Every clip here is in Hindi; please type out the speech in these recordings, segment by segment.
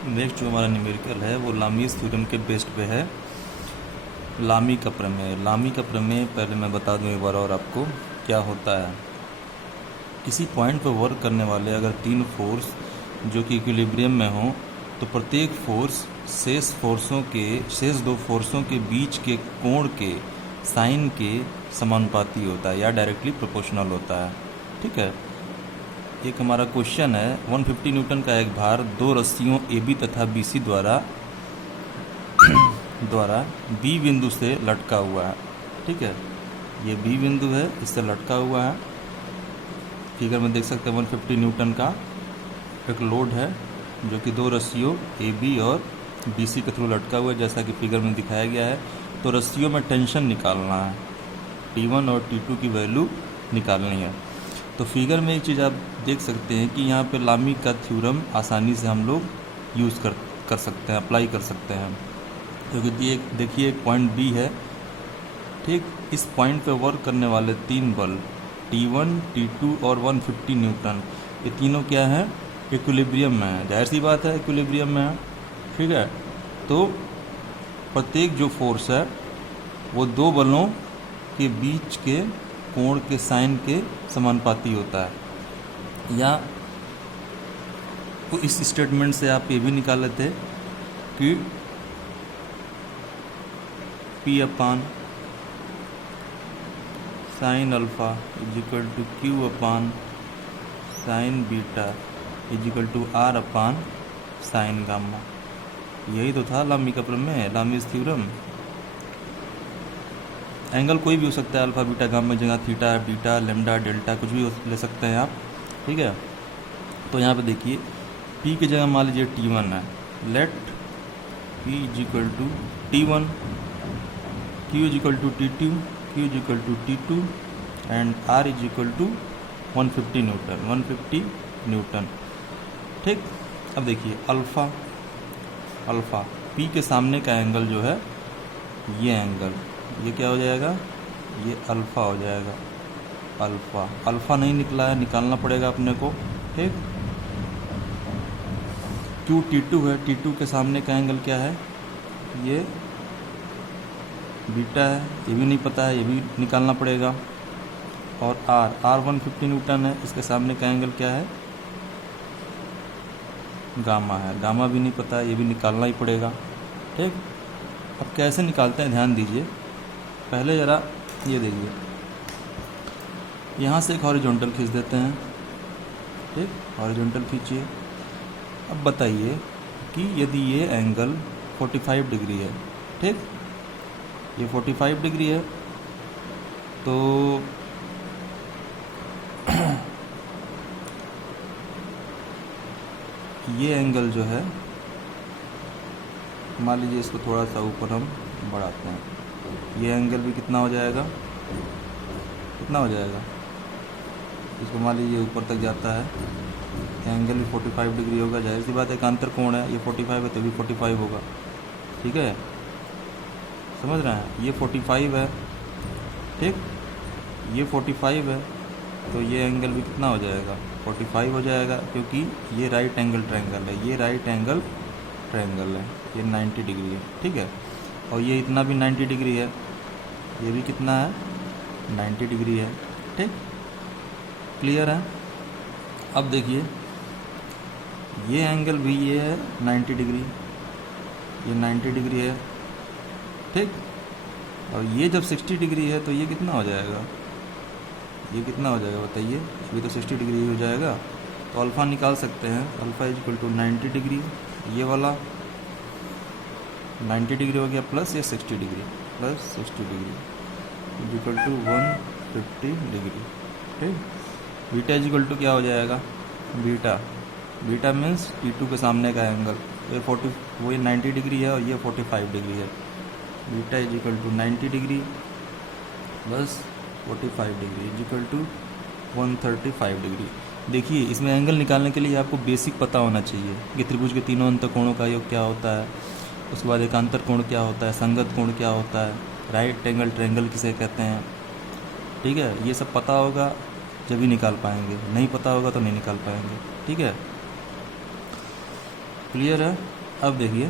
नेक्स्ट जो हमारा न्यूमेरिकल है वो लामीज़ थ्योरम के बेस्ड पे है। लामी का प्रमेय। लामी का प्रमेय पहले मैं बता दूं एक बार और आपको क्या होता है। किसी पॉइंट पर वर्क करने वाले अगर तीन फोर्स जो कि इक्विलिब्रियम में हों तो प्रत्येक फोर्स शेष दो फोर्सों के बीच के कोण के साइन के समानुपाती होता है या डायरेक्टली प्रोपोर्शनल होता है। ठीक है, एक हमारा क्वेश्चन है 150 न्यूटन का एक भार दो रस्सियों AB तथा BC द्वारा B बिंदु से लटका हुआ है। ठीक है, ये B बिंदु है, इससे लटका हुआ है। फिगर में देख सकते हैं 150 न्यूटन का एक लोड है जो कि दो रस्सियों AB और BC के थ्रू लटका हुआ है, जैसा कि फिगर में दिखाया गया है। तो रस्सियों में टेंशन निकालना है, T1 और T2 की वैल्यू निकालनी है। तो फिगर में एक चीज़ आप देख सकते हैं कि यहाँ पे लामी का थ्योरम आसानी से हम लोग यूज़ कर सकते हैं, अप्लाई कर सकते हैं। क्योंकि देखिए एक पॉइंट B है, ठीक, इस पॉइंट पे वर्क करने वाले तीन बल T1, T2 और 150 न्यूटन, ये तीनों क्या है, इक्विलिब्रियम में है। जाहिर सी बात है इक्विलिब्रियम में है। ठीक है, तो प्रत्येक जो फोर्स है वो दो बलों के बीच के कोण के साइन के समानुपाती होता है। या तो इस स्टेटमेंट से आप ये भी निकाल लेते कि P upon sine alpha is equal to Q upon sine beta is equal to R upon sine gamma. यही तो था लामी का प्रमेय, लामीज़ थ्योरम। एंगल कोई भी हो सकता है, अल्फ़ा बीटा गामा जगह थीटा बीटा लेमडा डेल्टा कुछ भी ले सकते हैं आप। ठीक है, तो यहाँ पे देखिए P की जगह मान लीजिए T1 है। Let P is equal to T1, Q is equal to T2, Q is equal to T2 and R is equal to 150 newton, 150 newton. ठीक, अब देखिए अल्फ़ा P के सामने का एंगल जो है ये एंगल, ये क्या हो जाएगा, ये अल्फ़ा हो जाएगा। अल्फ़ा नहीं निकला है, निकालना पड़ेगा अपने को। ठीक, Q T2 है, T2 के सामने का एंगल क्या है, ये बीटा है, ये भी नहीं पता है, ये भी निकालना पड़ेगा। और R 150 न्यूटन है, इसके सामने का एंगल क्या है, गामा है, गामा भी नहीं पता है, ये भी निकालना ही पड़ेगा। ठीक, अब कैसे निकालते हैं ध्यान दीजिए। पहले ज़रा ये देखिए, यहाँ से एक हॉरिजॉन्टल खींच देते हैं। ठीक, हॉरिजॉन्टल खींचिए। अब बताइए कि यदि ये एंगल 45 डिग्री है, ठीक, ये 45 डिग्री है, तो ये एंगल जो है, मान लीजिए इसको थोड़ा सा ऊपर हम बढ़ाते हैं, ये एंगल भी कितना हो जाएगा, कितना हो जाएगा, इसको मान लीजिए ऊपर तक जाता है, एंगल भी 45 डिग्री होगा। जाहिर सी बात है एकांतर कोण है, ये 45 है तो भी 45 होगा। ठीक है, समझ रहे हैं, ये 45 है, ठीक, ये 45 है, तो ये एंगल भी कितना हो जाएगा, 45 हो जाएगा, क्योंकि ये राइट एंगल ट्रायंगल है, ये राइट एंगल ट्रायंगल है, ये 90 डिग्री है। ठीक है, और ये इतना भी 90 डिग्री है, ये भी कितना है, 90 डिग्री है। ठीक, क्लियर है। अब देखिए ये एंगल भी ये है 90 डिग्री, ये 90 डिग्री है। ठीक, और ये जब 60 डिग्री है तो ये कितना हो जाएगा, ये कितना हो जाएगा बताइए, अभी तो 60 डिग्री हो जाएगा। तो अल्फ़ा निकाल सकते हैं, अल्फ़ा इक्वल टू 90 डिग्री, ये वाला 90 डिग्री हो गया प्लस ये 60 degree, plus 60 degree equal to 150 degree. ठीक, बीटा इक्वल टू क्या हो जाएगा, बीटा मीन्स T2 के सामने का एंगल, ये 40, वो 90 डिग्री है और ये 45 डिग्री है। Beta equal to 90 degree plus 45 degree equal to 135 degree. देखिए इसमें एंगल निकालने के लिए आपको बेसिक पता होना चाहिए कि त्रिभुज के तीनों अंतःकोणों का योग क्या होता है, उसके बाद एकांतर कोण क्या होता है, संगत कोण क्या होता है, राइट एंगल ट्रायंगल किसे कहते हैं। ठीक है, ये सब पता होगा जब ही निकाल पाएंगे, नहीं पता होगा तो नहीं निकाल पाएंगे। ठीक है, क्लियर है। अब देखिए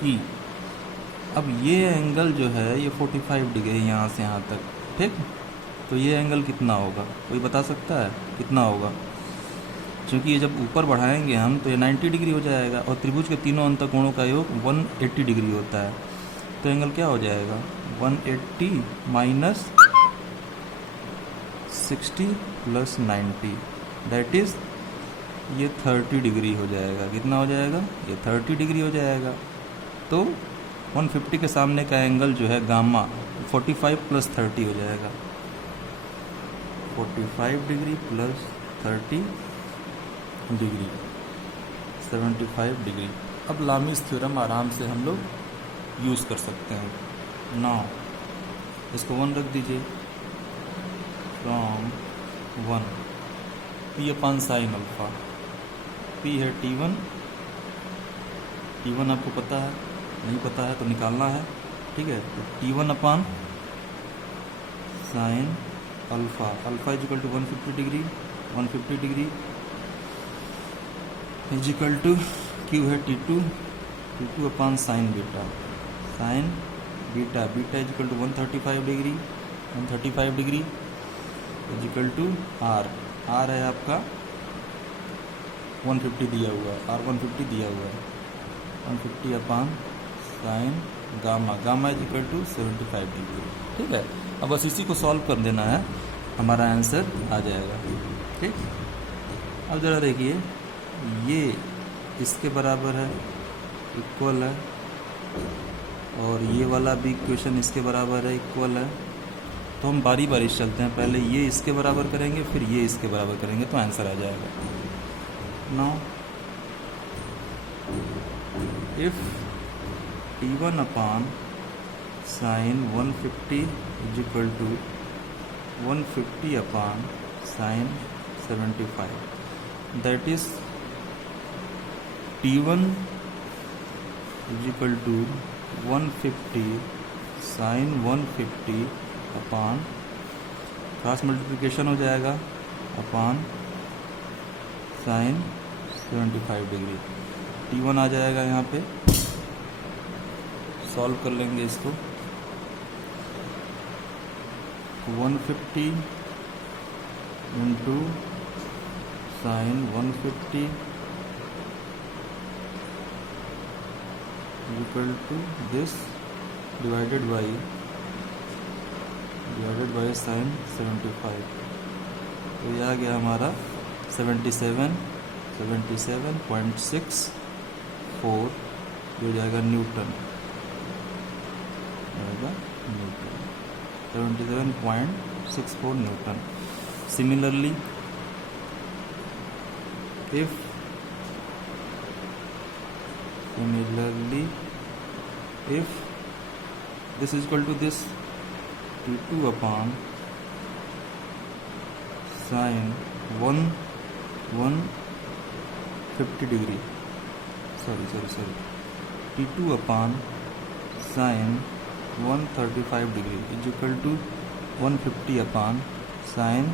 कि अब ये एंगल जो है ये 45 डिग्री यहाँ से यहाँ तक, ठीक। तो ये एंगल कितना होगा, कोई बता सकता है कितना होगा? क्योंकि ये जब ऊपर बढ़ाएंगे हम तो ये 90 डिग्री हो जाएगा, और त्रिभुज के तीनों अंतकोणों का योग 180 डिग्री होता है। तो एंगल क्या हो जाएगा, 180 माइनस 60 प्लस 90, दैट इज़ ये 30 डिग्री हो जाएगा। कितना हो जाएगा, ये 30 डिग्री हो जाएगा। तो 150 के सामने का एंगल जो है गामा 45 प्लस 30 हो जाएगा, 45 डिग्री प्लस 30 डिग्री, 75 डिग्री। अब लामीज़ थ्योरम आराम से हम लोग यूज़ कर सकते हैं। नाउ इसको 1 रख दीजिए, from 1 P upon sine alpha, P है T1, T1 आपको पता है, नहीं पता है तो निकालना है, ठीक है। तो T1 upon sine alpha, alpha is equal to 150 degree, 150 degree is equal to Q है T2, T2 upon sine beta, sine beta, beta is equal to 135 degree, 135 degree is equal to R, R है आपका 150 दिया हुआ है, R 150 दिया हुआ है, 150 upon sine gamma, gamma is equal to 75 degree, ठीक है। अब बस इसी को सॉल्व कर देना है, हमारा आंसर आ जाएगा, ठीक। अब ज़रा देखिए, ये इसके बराबर है, इक्वल है, और ये वाला भी इक्वेशन इसके बराबर है, इक्वल है। तो हम बारी बारी चलते हैं, पहले ये इसके बराबर करेंगे, फिर ये इसके बराबर करेंगे, तो आंसर आ जाएगा। Now if T1 upon sine 150 is equal to 150 upon sine 75, that is T1 is equal to 150 sine 150 upon, cross multiplication हो जाएगा, अपान साइन 75 डिग्री। T1 आ जाएगा यहाँ पे, सॉल्व कर लेंगे इसको, 150 into sine 150 equal to this divided by sine 75। तो ये आ गया हमारा 77.64, ये हो जाएगा Newton, 77.64 Newton. Similarly if this is equal to this, T2 upon sin 150 degree, sorry T2 upon sin 135 degree is equal to 150 upon sin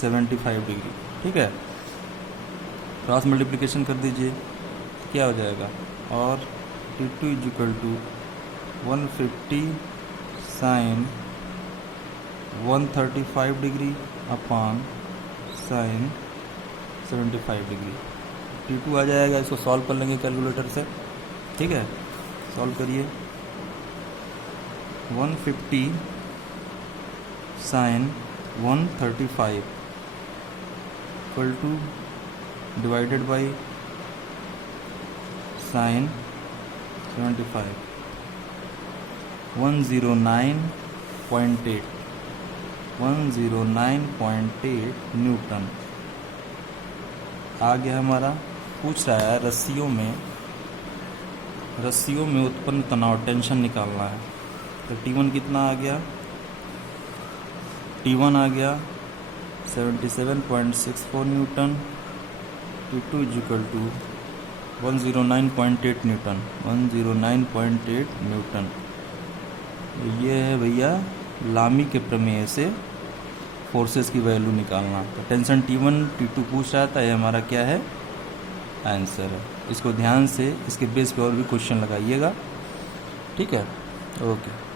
75 degree, ठीक है। क्रॉस मल्टीप्लिकेशन कर दीजिए, क्या हो जाएगा, और T2 is equal to 150 sine 135 degree upon sine 75 degree, T2 आ जाएगा। इसको सॉल्व कर लेंगे कैलकुलेटर से, ठीक है। सॉल्व करिए, 150 sine 135 equal to divided by sine 75, 109.8 newton आ गया हमारा। पूछ रहा है रस्सियों में उत्पन्न तनाव, टेंशन निकालना है। तो T1 कितना आ गया, T1 आ गया 77.64 newton, T2 is equal to 109.8 newton, 109.8 newton. ये है भैया लामी के प्रमेय से फोर्सेस की वैल्यू निकालना। तो टेंशन T1 T2 पूछ रहा था, ये हमारा क्या है, आंसर है। इसको ध्यान से इसके बेस पे और भी क्वेश्चन लगाइएगा, ठीक है। ओके।